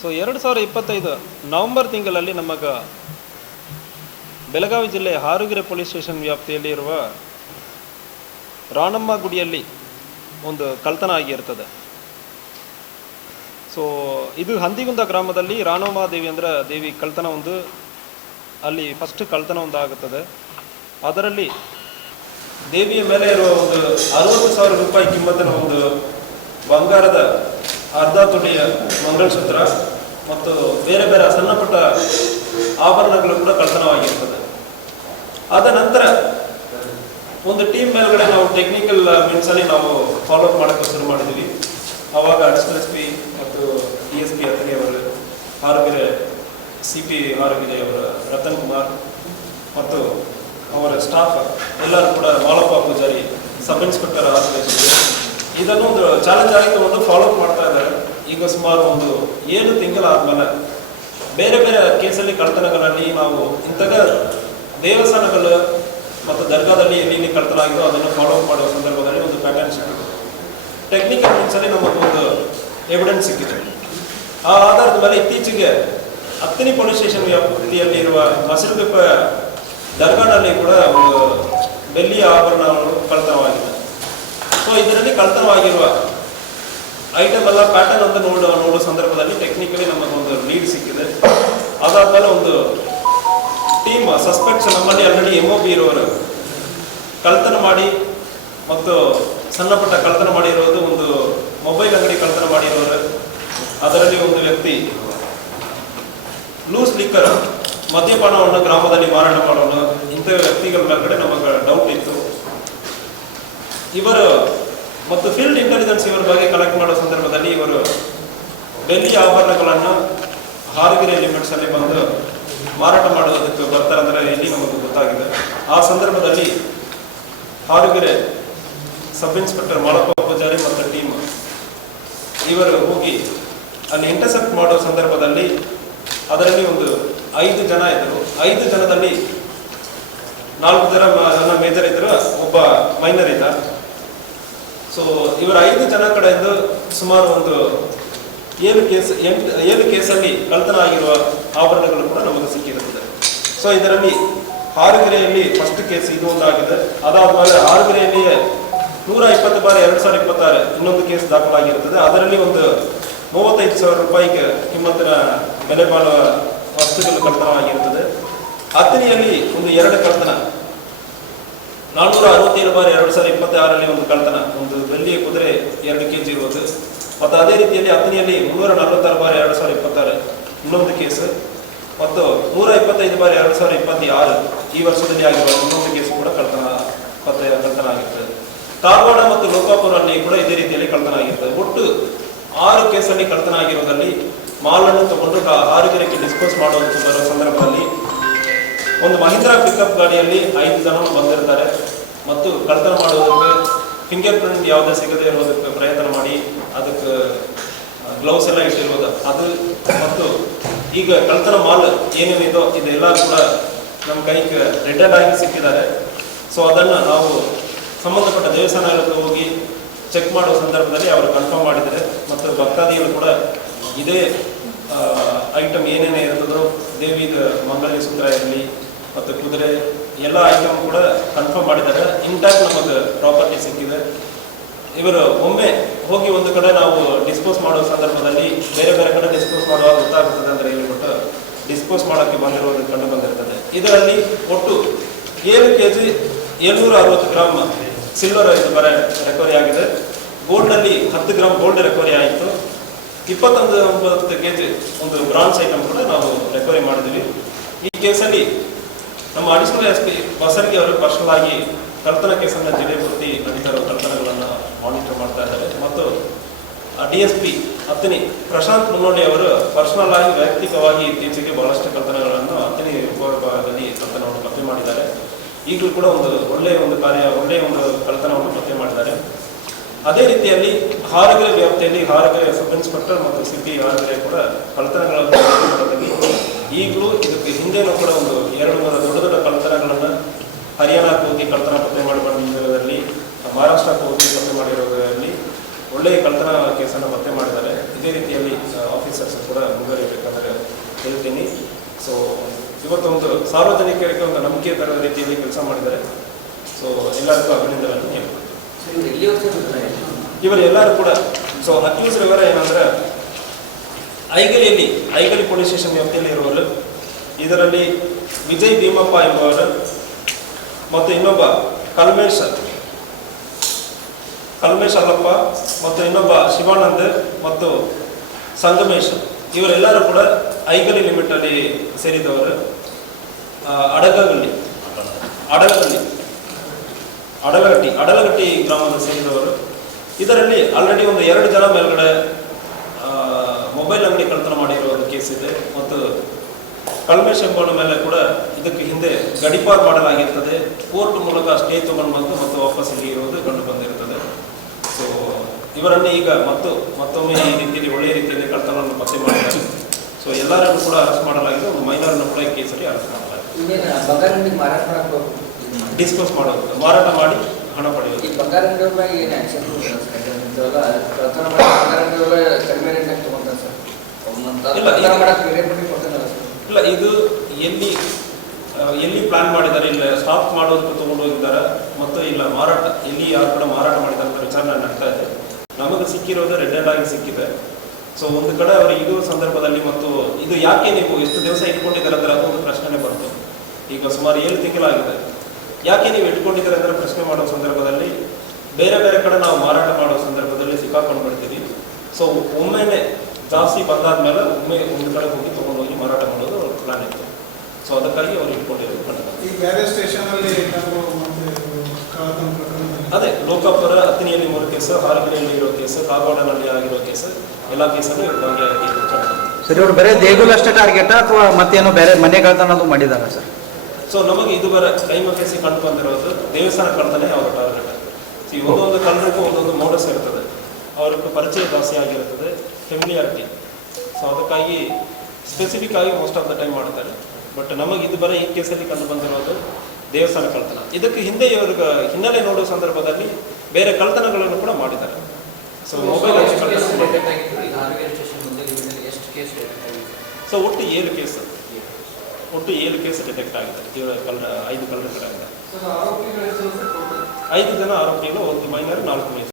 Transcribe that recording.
So 2025 November ತಿಂಗಳಲ್ಲಿ ನಮಗೆ ಬೆಳಗಾವಿ ಜಿಲ್ಲೆ ಹಾರುಗೆರೆ ಪೊಲೀಸ್ ಸ್ಟೇಷನ್ ವ್ಯಾಪ್ತಿಯಲ್ಲಿ ಇರುವ ರಾಣಮ್ಮ ಗುಡಿಯಲ್ಲಿ ಒಂದು ಕಳ್ತನ ಆಗಿರ್ತದೆ. ಸೊ ಇದು ಹಂದಿಗುಂದ ಗ್ರಾಮದಲ್ಲಿ ರಾಣಮ್ಮ ದೇವಿ ಕಳ್ತನ ಒಂದು ಅಲ್ಲಿ ಫಸ್ಟ್ ಕಳ್ತನ ಒಂದು ಆಗುತ್ತದೆ. ಅದರಲ್ಲಿ ದೇವಿಯ ಮೇಲೆ ಇರುವ ಒಂದು 60,000 ರೂಪಾಯಿ ಕಿಮ್ಮತ್ತಿನ ಒಂದು ಬಂಗಾರದ ಅರ್ಧ ತೊಡೆಯ ಮಂಗಳಸೂತ್ರ ಮತ್ತು ಬೇರೆ ಬೇರೆ ಸಣ್ಣ ಪುಟ್ಟ ಆಭರಣಗಳು ಕೂಡ ಕಳ್ತನವಾಗಿರ್ತದೆ. ಆದ ನಂತರ ಒಂದು ಟೀಮ್ ಮೇಲ್ಗಡೆ ನಾವು ಟೆಕ್ನಿಕಲ್ ಮೀನ್ಸಲ್ಲಿ ನಾವು ಫಾಲೋಅಪ್ ಮಾಡೋಕ್ಕೆ ಶುರು ಮಾಡಿದ್ವಿ. ಆವಾಗ ಅಡಿಷನಲ್ SP ಮತ್ತು DSP ಅತನಿ ಅವರು, ಹಾರುಗೆರೆ CP ಹಾರುಗೆರೆ ಅವರ ರತನ್ ಕುಮಾರ್ ಮತ್ತು ಅವರ ಸ್ಟಾಫ್ ಎಲ್ಲರೂ ಕೂಡ Malappa Poojari, sub inspector organisation ಇದನ್ನು ಒಂದು ಚಾಲೆಂಜ್ ಆಗಿ ಒಂದು ಫಾಲೋಅಪ್ ಮಾಡ್ತಾ ಇದ್ದಾರೆ. ಈಗ ಸುಮಾರು ಒಂದು 7 ತಿಂಗಳಾದ್ಮೇಲೆ ಬೇರೆ ಬೇರೆ ಕೇಸಲ್ಲಿ ಕಳ್ತನಗಳಲ್ಲಿ ನಾವು ಇಂತಹ ದೇವಸ್ಥಾನಗಳು ಮತ್ತು ದರ್ಗಾದಲ್ಲಿ ಎಲ್ಲಿ ಕಳ್ತನ ಆಗಿದೋ ಅದನ್ನು ಫಾಲೋಅಪ್ ಮಾಡುವ ಸಂದರ್ಭದಲ್ಲಿ ಒಂದು ಪ್ಯಾಟರ್ನ್ ಸಿಕ್ಕಿದೆ. ಟೆಕ್ನಿಕಲ್ ಮೀನ್ಸಲ್ಲಿ ನಮಗೊಂದು ಎವಿಡೆನ್ಸ್ ಸಿಕ್ಕಿದೆ. ಆ ಆಧಾರದ ಮೇಲೆ ಇತ್ತೀಚೆಗೆ ಅತ್ತನಿ ಪೊಲೀಸ್ ಸ್ಟೇಷನ್ ವ್ಯಾಪ್ತಿಯಲ್ಲಿ ಇರುವ ಹಸಿರುಗುಪ್ಪ ದರ್ಗಾದಲ್ಲಿ ಕೂಡ ಒಂದು ಬೆಳ್ಳಿಯ ಆಭರಣಗಳು ಕಳ್ತನವಾಗಿದೆ. ಸೊ ಇದರಲ್ಲಿ ಕಳ್ತನವಾಗಿರುವ ಐಟಮ್ ಎಲ್ಲ ಪ್ಯಾಟರ್ನ್ ಅಂತ ನೋಡುವ ಸಂದರ್ಭದಲ್ಲಿ ಟೆಕ್ನಿಕಲಿ ನಮಗೊಂದು ಲೀಡ್ ಸಿಕ್ಕಿದೆ. ಅದಾದ್ಮೇಲೆ ಒಂದು ಟೀಮ್ ಸಸ್ಪೆಕ್ಟ್ಸ್ ನಮ್ಮಲ್ಲಿ ಆಲ್ರೆಡಿ MOB ಇರೋರು ಕಳ್ತನ ಮಾಡಿ ಮತ್ತು ಸಣ್ಣ ಪುಟ್ಟ ಕಳ್ತನ ಮಾಡಿರೋದು, ಒಂದು ಮೊಬೈಲ್ ಅಂಗಡಿ ಕಳ್ತನ ಮಾಡಿರೋರು, ಅದರಲ್ಲಿ ಒಂದು ವ್ಯಕ್ತಿ ಲೂಸ್ ಲಿಕ್ಕರ್ ಮದ್ಯಪಾನವನ್ನು ಗ್ರಾಮದಲ್ಲಿ ಮಾರಾಟ ಮಾಡೋನು, ಇಂಥ ವ್ಯಕ್ತಿಗಳ ಮೇಲ್ಗಡೆ ನಮಗೆ ಡೌಟ್ ಇತ್ತು. ಇವರು ಮತ್ತು ಫೀಲ್ಡ್ ಇಂಟೆಲಿಜೆನ್ಸ್ ಇವರ ಬಗ್ಗೆ ಕಲೆಕ್ಟ್ ಮಾಡೋ ಸಂದರ್ಭದಲ್ಲಿ ಇವರು ಬೆಳ್ಳಿ ಆಭರಣಗಳನ್ನು ಹಾರುಗೆರೆ ಲಿಮಿಟ್ಸ್ ಅಲ್ಲಿ ಬಂದು ಮಾರಾಟ ಮಾಡೋದಕ್ಕೆ ಬರ್ತಾರೆ ಅಂದರೆ ಇಲ್ಲಿ ನಮಗೆ ಗೊತ್ತಾಗಿದೆ. ಆ ಸಂದರ್ಭದಲ್ಲಿ ಹಾರುಗೆರೆ ಸಬ್ ಇನ್ಸ್ಪೆಕ್ಟರ್ ಮಾಲಪ್ಪ ಪೂಜಾರಿ ಮತ್ತು ಟೀಮ್ ಇವರು ಹೋಗಿ ಅಲ್ಲಿ ಇಂಟರ್ಸೆಪ್ಟ್ ಮಾಡೋ ಸಂದರ್ಭದಲ್ಲಿ ಅದರಲ್ಲಿ ಒಂದು 5 ಜನ ಇದ್ದರು. 5 ಜನದಲ್ಲಿ 4 ಜನ ಮೇಜರ್ ಇದ್ದರು, ಒಬ್ಬ ಮೈನರ್ ಇದ್ದ. ಸೊ ಇವರ 5 ಜನ ಕಡೆಯಿಂದ ಸುಮಾರು ಒಂದು 7 ಕೇಸಲ್ಲಿ ಕಳ್ತನ ಆಗಿರುವ ಆಭರಣಗಳು ಕೂಡ ನಮಗೆ ಸಿಕ್ಕಿರುತ್ತದೆ. ಸೊ ಇದರಲ್ಲಿ ಹಾರುಗೆರೆಯಲ್ಲಿ ಫಸ್ಟ್ ಕೇಸ್ ಇದು ಒಂದಾಗಿದೆ. ಅದಾದ್ಮೇಲೆ ಹಾರುಗೆರೆಯಲ್ಲಿ 120/2026 ಇನ್ನೊಂದು ಕೇಸ್ ದಾಖಲಾಗಿರುತ್ತದೆ. ಅದರಲ್ಲಿ ಒಂದು 35,000 ರೂಪಾಯಿಗೆ ಕಿಮ್ಮತ್ತಿನ ಬೆಲೆ ಬಾಳುವ ವಸ್ತುಗಳು ಕಳ್ತನವಾಗಿರುತ್ತದೆ. ಅತ್ತನಿಯಲ್ಲಿ ಒಂದು 2 ಕಳ್ತನ, 467/2026 ಒಂದು ಕಳ್ತನ, ಒಂದು ಬೆಳ್ಳಿಯ ಕುದುರೆ 2 kg ಇರುವುದು. ಮತ್ತು ಅದೇ ರೀತಿಯಲ್ಲಿ ಅತ್ತನಿಯಲ್ಲಿ 346/2026 ಇನ್ನೊಂದು ಕೇಸು, ಮತ್ತು 125/2026 ಈ ವರ್ಷದಲ್ಲಿ ಆಗಿರುವ ಇನ್ನೊಂದು ಕೇಸು ಕೂಡ ಕಳ್ತನ ಆಗಿರ್ತದೆ. ಕಾರವಾರ ಮತ್ತು ಲೋಕಾಪುರಲ್ಲಿ ಕೂಡ ಇದೇ ರೀತಿಯಲ್ಲಿ ಕಳ್ತನ ಆಗಿರ್ತದೆ. ಒಟ್ಟು 6 ಕೇಸಲ್ಲಿ ಕಳ್ತನ ಆಗಿರೋದಲ್ಲಿ ಮಾಲನ್ನು ತಗೊಂಡು ಹಾರುಗೆರೆಗೆ ಡಿಸ್ಪೋಸ್ ಮಾಡೋದಕ್ಕೆ ಬರೋ ಸಂದರ್ಭದಲ್ಲಿ ಒಂದು ಮಹೀಂದ್ರಾ ಪಿಕಪ್ ಗಾಡಿಯಲ್ಲಿ 5 ಜನ ಬಂದಿರ್ತಾರೆ ಮತ್ತು ಕಳ್ತನ ಮಾಡೋದಕ್ಕೆ ಫಿಂಗರ್ ಪ್ರಿಂಟ್ ಯಾವುದೇ ಸಿಗದೆ ಇರೋದಕ್ಕೆ ಪ್ರಯತ್ನ ಮಾಡಿ ಅದಕ್ಕೆ ಗ್ಲೌಸ್ ಎಲ್ಲ ಇಟ್ಟಿರೋದು ಅದು, ಮತ್ತು ಈಗ ಕಳ್ತನ ಮಾಲ್ ಏನೇನಿದೋ ಇದೆಲ್ಲ ಕೂಡ ನಮ್ಮ ಕೈಗೆ ರಿಟರ್ನ್ ಆಗಿ ಸಿಕ್ಕಿದ್ದಾರೆ. ಸೊ ಅದನ್ನು ನಾವು ಸಂಬಂಧಪಟ್ಟ ದೇವಸ್ಥಾನಗಳಿಗೆ ಹೋಗಿ ಚೆಕ್ ಮಾಡುವ ಸಂದರ್ಭದಲ್ಲಿ ಅವರು ಕನ್ಫರ್ಮ್ ಮಾಡಿದ್ದಾರೆ. ಮತ್ತು ಭಕ್ತಾದಿಗಳು ಕೂಡ ಇದೇ ಐಟಮ್ ಏನೇನೇ ಇರ್ತದೋ, ದೇವಿದ ಮಂಗಲ್ಯ ಸೂತ್ರ ಇರಲಿ ಮತ್ತು ಕುದುರೆ ಎಲ್ಲ ಐಟಮ್ ಕೂಡ ಕನ್ಫರ್ಮ್ ಮಾಡಿದ್ದಾರೆ. ಇಂಟ್ಯಾಕ್ಟ್ ನಮಗೆ ಪ್ರಾಪರ್ಟಿ ಸಿಕ್ಕಿದೆ. ಇವರು ಒಮ್ಮೆ ಹೋಗಿ ಒಂದು ಕಡೆ ನಾವು ಡಿಸ್ಪೋಸ್ ಮಾಡೋ ಸಂದರ್ಭದಲ್ಲಿ ಬೇರೆ ಬೇರೆ ಕಡೆ ಡಿಸ್ಪೋಸ್ ಮಾಡುವಾಗ ಗೊತ್ತಾಗುತ್ತದೆ ಅಂದರೆ ಹೇಳ್ಬಿಟ್ಟು ಡಿಸ್ಪೋಸ್ ಮಾಡೋಕ್ಕೆ ಬಂದಿರೋದು ಕಂಡು ಬಂದಿರ್ತದೆ. ಇದರಲ್ಲಿ ಒಟ್ಟು 7 kg 760 ಗ್ರಾಮ್ ಸಿಲ್ವರ್ ರಿಕವರಿ ಆಗಿದೆ. ಗೋಲ್ಡ್ನಲ್ಲಿ 10 ಗ್ರಾಮ್ ಗೋಲ್ಡ್ ರಿಕವರಿ ಆಯಿತು. 29 kg ಒಂದು ಬ್ರಾನ್ಸ್ ಐಟಮ್ ಕೂಡ ನಾವು ರಿಕವರಿ ಮಾಡಿದ್ವಿ. ಈ ಕೇಸಲ್ಲಿ ನಮ್ಮ ಅಡಿಷನಲ್ SP ಬಸರಿಗೆ ಅವರು ಪರ್ಸನಲ್ ಆಗಿ ಕಳ್ತನ ಕೇಸನ್ನು ಜಿಲ್ಲೆ ಪೂರ್ತಿ ನಡೀತಾ ಇರೋ ಕಳ್ತನಗಳನ್ನು ಮಾನಿಟರ್ ಮಾಡ್ತಾ ಇದ್ದಾರೆ. ಮತ್ತು DSP ಅತ್ತನಿ ಪ್ರಶಾಂತ್ ಮುನ್ನೋಳಿ ಅವರು ಪರ್ಸನಲ್ ಆಗಿ ವೈಯಕ್ತಿಕವಾಗಿ ಇತ್ತೀಚೆಗೆ ಬಹಳಷ್ಟು ಕಳ್ತನಗಳನ್ನು ಅತ್ತನಿ ಉಪವಿಭಾಗದಲ್ಲಿ ಕಳ್ತನವನ್ನು ಪತ್ತೆ ಮಾಡಿದ್ದಾರೆ. ಈಗಲೂ ಕೂಡ ಒಳ್ಳೆಯ ಒಂದು ಕಳ್ತನವನ್ನು ಪತ್ತೆ ಮಾಡಿದ್ದಾರೆ. ಅದೇ ರೀತಿಯಲ್ಲಿ ಹಾರುಗೆರೆ ವ್ಯಾಪ್ತಿಯಲ್ಲಿ ಹಾರುಗೆರೆ ಸಬ್ ಇನ್ಸ್ಪೆಕ್ಟರ್ ಮತ್ತು CP ಹಾರುಗೆರೆ ಕೂಡ ಕಳ್ತನಗಳನ್ನು ಈಗಲೂ ಇದಕ್ಕೆ ಹಿಂದೆನೂ ಕೂಡ ಒಂದು 2-3 ದೊಡ್ಡ ಕಳ್ತನಗಳನ್ನು ಹರಿಯಾಣಕ್ಕೆ ಹೋಗಿ ಕಳ್ತನ ಪತ್ತೆ ಮಾಡಿಕೊಂಡಿರೋದರಲ್ಲಿ, ಮಹಾರಾಷ್ಟ್ರಕ್ಕೆ ಹೋಗಿ ಪತ್ತೆ ಮಾಡಿರೋದರಲ್ಲಿ ಒಳ್ಳೆಯ ಕಳ್ತನ ಕೇಸನ್ನು ಪತ್ತೆ ಮಾಡಿದ್ದಾರೆ. ಇದೇ ರೀತಿಯಲ್ಲಿ ಆಫೀಸರ್ಸ್ ಕೂಡ ಮುಂದುವರಿಬೇಕಂದ್ರೆ ಹೇಳ್ತೀನಿ. ಸೊ ಇವತ್ತೊಂದು ಸಾರ್ವಜನಿಕರಿಗೆ ಒಂದು ನಂಬಿಕೆ ತರದ ರೀತಿಯಲ್ಲಿ ಕೆಲಸ ಮಾಡಿದ್ದಾರೆ. ಸೊ ಎಲ್ಲರಿಗೂ ಅಭಿನಂದನೆಗಳನ್ನು ಹೇಳ್ಬೋದು. ಇವರೆಲ್ಲರೂ ಕೂಡ ಸೊ ಅಕ್ಯೂಸ್ಡ್ ವಿವರ ಏನಂದ್ರೆ ಐಗಲಿ ಪೊಲೀಸ್ ಸ್ಟೇಷನ್ ವ್ಯಾಪ್ತಿಯಲ್ಲಿ ಇರುವವರು, ಇದರಲ್ಲಿ ವಿಜಯ್ ಭೀಮಪ್ಪ ಎಂಬುವರು ಮತ್ತು ಇನ್ನೊಬ್ಬ ಕಲ್ಮೇಶ್ ಅಲ್ಲಪ್ಪ ಮತ್ತು ಇನ್ನೊಬ್ಬ ಶಿವಾನಂದ್ ಮತ್ತು ಸಂಗಮೇಶ್, ಇವರೆಲ್ಲರೂ ಕೂಡ ಐಗಲಿ ಲಿಮಿಟ್ ಅಲ್ಲಿ ಸೇರಿದವರು. ಅಡಲಗಟ್ಟಿ ಗ್ರಾಮದ ಸೇರಿದವರು. ಇದರಲ್ಲಿ ಆಲ್ರೆಡಿ ಒಂದು 2 ಜನ ಮೇಲ್ಗಡೆ ಮೊಬೈಲ್ ಅಂಗಡಿ ಕಳ್ತನ ಮಾಡಿರೋ ಕೇಸ್ ಇದೆ ಮತ್ತು ಕಲ್ಮೇಶ್ ಎಂಬನ ಮೇಲೆ ಕೂಡ ಇದಕ್ಕೆ ಹಿಂದೆ ಗಡಿಪಾರು ಮಾಡಲಾಗಿರ್ತದೆ. ಕೋರ್ಟ್ ಮೂಲಕ ಸ್ಟೇ ತಗೊಂಡು ಬಂದು ಮತ್ತು ವಾಪಸ್ ಇಲ್ಲಿ ಇರೋದು ಕಂಡು ಬಂದಿರುತ್ತದೆ. ಸೊ ಇವರನ್ನು ಈಗ ಮತ್ತೊಮ್ಮೆ ಈ ರೀತಿಯಲ್ಲಿ ಒಳ್ಳೆಯ ರೀತಿಯಲ್ಲಿ ಕಳ್ತನವನ್ನು ಪತ್ತೆ ಮಾಡಿದ್ದಾರೆ. ಸೊ ಎಲ್ಲರನ್ನು ಕೂಡ ಅರೆಸ್ಟ್ ಮಾಡಲಾಗಿದೆ. ಒಂದು ಮೈನರ್ನ ಕೂಡ ಈ ಕೇಸಲ್ಲಿ ಅರೆಸ್ಟ್ ಮಾಡಲಾಗಿದೆ. ಡಿಸ್ಪೋಸ್ ಮಾಡೋದು, ಮಾರಾಟ ಮಾಡಿ ಹಣ ಪಡೆಯೋದು. ಇಲ್ಲ, ಇದು ಎಲ್ಲಿ ಪ್ಲಾನ್ ಮಾಡಿದ್ದಾರೆ, ಇಲ್ಲ ಸ್ಟಾಪ್ ಮಾಡೋದಕ್ಕೆ ತಗೊಂಡು ಹೋಗಿದ್ದಾರೆ ಮತ್ತು ಇಲ್ಲ ಮಾರಾಟ ಎಲ್ಲಿ ಯಾರು ಕೂಡ ಮಾರಾಟ ಮಾಡಿದ್ದಾರೆ ಅಂತ ವಿಚಾರಣೆ ನಡ್ತಾ ಇದೆ. ನಮಗೆ ಸಿಕ್ಕಿರೋದು ರೆಡ್ ಹ್ಯಾಂಡ್ ಆಗಿ ಸಿಕ್ಕಿದೆ. ಸೊ ಒಂದು ಕಡೆ ಅವರು ಇರುವ ಸಂದರ್ಭದಲ್ಲಿ ಮತ್ತು ಇದು ಯಾಕೆ ನೀವು ಎಷ್ಟು ದಿವಸ ಇಟ್ಕೊಂಡಿದ್ದಾರೆ ಅಂದ್ರೆ ಅದೊಂದು ಪ್ರಶ್ನೆ ಬಂತು. ಈಗ ಸುಮಾರು 7 ತಿಂಗಳಾಗಿದೆ. ಯಾಕೆ ನೀವು ಇಟ್ಕೊಂಡಿದ್ದಾರೆ ಅಂದರೆ ಪ್ರಶ್ನೆ ಮಾಡೋ ಸಂದರ್ಭದಲ್ಲಿ ಬೇರೆ ಬೇರೆ ಕಡೆ ನಾವು ಮಾರಾಟ ಮಾಡೋ ಸಂದರ್ಭದಲ್ಲಿ ಸಿಕ್ಕಾಕೊಂಡು ಬಿಡ್ತೀವಿ. ಸೊ ಒಮ್ಮೆನೆ ಜಾಸ್ತಿ ಬಂದಾದ್ಮೇಲೆ ಒಮ್ಮೆ ಒಂದು ಕಡೆ ಹೋಗಿ ತೊಗೊಂಡೋಗಿ ಮಾರಾಟ ಮಾಡೋದು ಅವ್ರ ಪ್ಲಾನ್ ಇತ್ತು. ಸೊ ಅದಕ್ಕಾಗಿ ಅವ್ರು ಇಟ್ಕೊಂಡಿರೋದು ಕಂಡು. ಅದೇ ಲೋಕಾಪುರ ಹತ್ತಿನಿಯಲ್ಲಿ 3 ಕೇಸು, ಹಾರಗಿರಿಯಲ್ಲಿ ಇರೋ ಕೇಸು, ಕಾಗವಾಡನಲ್ಲಿ ಆಗಿರೋ ಕೇಸು, ಎಲ್ಲ ಕೇಸನ್ನು ಇವರು ಭಾಗಿಯಾಗಿ ಸರ್. ಇವರು ಬರೀ ದೇಗುಲ ಅಷ್ಟೇ ಟಾರ್ಗೆಟ್ ಅಥವಾ ಮತ್ತೇನೋ ಬೇರೆ ಮನೆ ಕಳ್ತನದು ಮಾಡಿದ್ದಾರೆ ಸರ್? ಸೊ ನಮಗೆ ಇದು ಬರ ಕೈಮ ಕೇಸಿ ಕಂಡು ಬಂದಿರೋದು ದೇವಸ್ಥಾನ ಕಳ್ತನೆ ಅವರ ಟಾರ್ಗೆಟ್. ಒಂದೊಂದು ಕಳ್ಳರಿಗೂ ಒಂದೊಂದು ಮೋಡಸ್ ಇರ್ತದೆ, ಅವ್ರಿಗೆ ಪರಿಚಯ ಜಾಸ್ತಿ ಆಗಿರ್ತದೆ, ಫೆಮಿಲಿಯಾರಿಟಿ. ಸೊ ಅದಕ್ಕಾಗಿ ಸ್ಪೆಸಿಫಿಕ್ ಆಗಿ ಮೋಸ್ಟ್ ಆಫ್ ದ ಟೈಮ್ ಮಾಡ್ತಾರೆ. ಬಟ್ ನಮಗೆ ಇದು ಬರೀ ಈ ಕೇಸಲ್ಲಿ ಕಂಡು ಬಂದಿರೋದು ದೇವಸ್ಥಾನ ಕಳ್ತನ. ಇದಕ್ಕೆ ಹಿಂದೆ ಇವ್ರಿಗೆ ಹಿನ್ನೆಲೆ ನೋಡುವ ಸಂದರ್ಭದಲ್ಲಿ ಬೇರೆ ಕಳ್ತನಗಳನ್ನು ಕೂಡ ಮಾಡಿದ್ದಾರೆ. ಸೊ ಮೊಬೈಲ್ ಸೊ ಒಟ್ಟು 7 ಕೇಸ್ ಡಿಟೆಕ್ಟ್ ಆಗಿದೆ. ಇವರ 5 ಕಳ್ಳರ ಕಡೆ 5 ಜನ ಆರೋಪಿಗಳು, 1 ಮೈನರ್, 4 ಮೈನರ್.